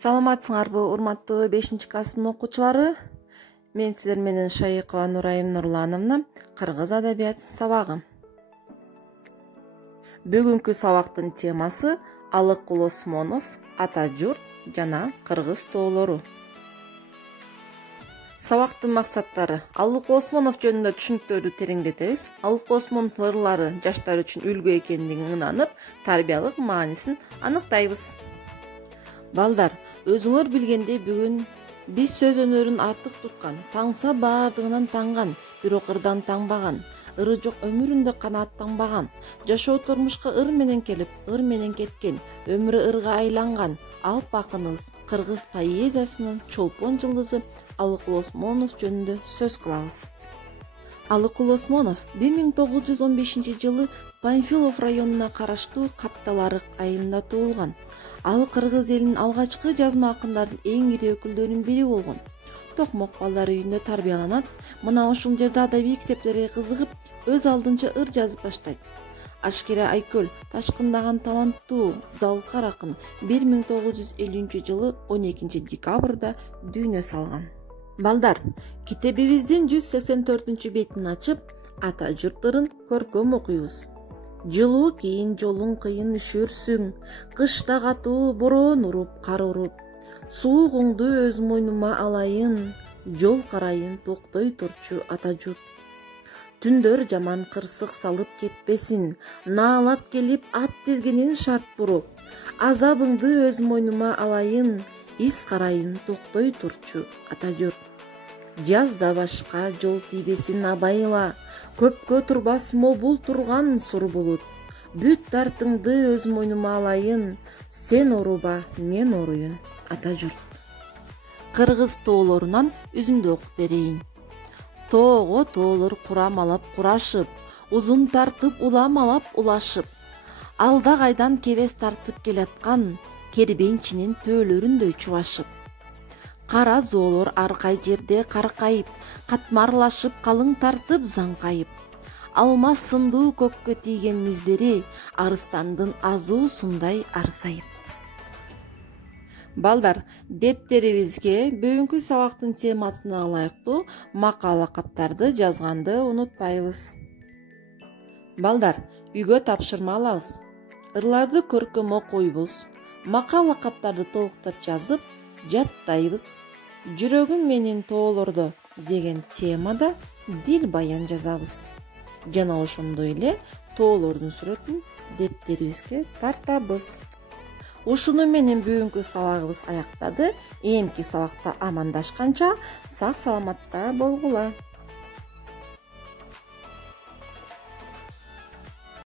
Саламатсыңарбы, урматтуу 5-класстын окуучулары? Мен силер менен Шайыкова Нурайым Нурлановна, кыргыз адабият сабагы. Бүгүнкү сабактын темасы Алыкул Осмонов, ата журт жана кыргыз тоолору. Сабактын максаттары: Алыкул Осмонов жөнүндө түшүнүктөрдү тереңдетебиз. Алыкул Осмонов ырлары жаштар үчүн үлгү экендигин ынанып, тарбиялык маанисин аныктайбыз. Балдар, өзүңөр билгендей бүгүн биз сөз өнөрүн артык туткан, таңса баардыгынан таңган, бирок ырдан таңбаган, ыры жок өмүрүндө канааттанбаган, жашоо турмушка ыр менен келип, ыр менен кеткен, өмүрү ырга айланган алп акыныбыз, кыргыз поэзиясынын чолпон жылдызы Алыкул Осмонов жөнүндө сөз кылабыз. Алыкул Осмонов 1915 жылы Панфилов районуна караштуу Каптал-Арык айылында туулган. Ал кыргыз элинин алгачкы жазма акындардын эң ири өкүлдөрүнүн бири болгон. Токмок балдар үйүндө тарбияланат, мына ушул жерде адабий китептерге кызыгып, өз алдынча ыр жазып баштайт. Ашкере Айкөл ташкындаган таланттуу залкар акын 1950 жылы 12 декабрда дүйнө салган. Балдар, китебибиздин 184 бетин ачып, ата журт ырын көркөм окуйбуз. Жылуу кийин жолуң кыйын үшүрсүң, кышта катуу бороон уруп, кар уруп. Суугуңду өз мойнума алайын, жол карайын токтой турчу ата журт. Түндөр жаман кырсык салып кетпесин, наалат келип ат тизгенин шарт буруп. Азабыңды өз мойнума алайын, из карайын токтой турчу ата журт. Жазда башка жол тийбесин абайла, көпкө турбас мобул турган сур булут. Бүт тартыңды өз мойнума алайын, сен оруба, мен оруйун ата журт. Кыргыз тоолорунан үзүндү окуп берейин. Тоого тоолор курамалап курашып, узун тартып уламалап улашып. Алда кайдан кебес тартып келаткан, кербенчинин төөлөрүндөй чубашып. Кара зоолор аркай жерде каркайып, катмарлашып калың тартып заңкайып. Алмаз сындуу көккө тийген миздери, арыстандын азуусундай арсайып. Балдар, дептерибизге бүгүнкү сабактын темасына ылайыктуу макала каптарды жазганды унутпайбыз. Балдар, үйгө тапшырма алабыз. Ырларды көркөм окуйбуз, макала каптарды толуктап жазып, жаттайбыз. Жүрөгүм менин тоолордо деген темада дил баян жазабыз. Жана ошондой эле тоолордун сүрөтүн дептерибизге тартабыз. Ушуну менен бүгүнкү сабагыбыз аяктады. Эмки сабакта амандашканча сак саламатта болгула.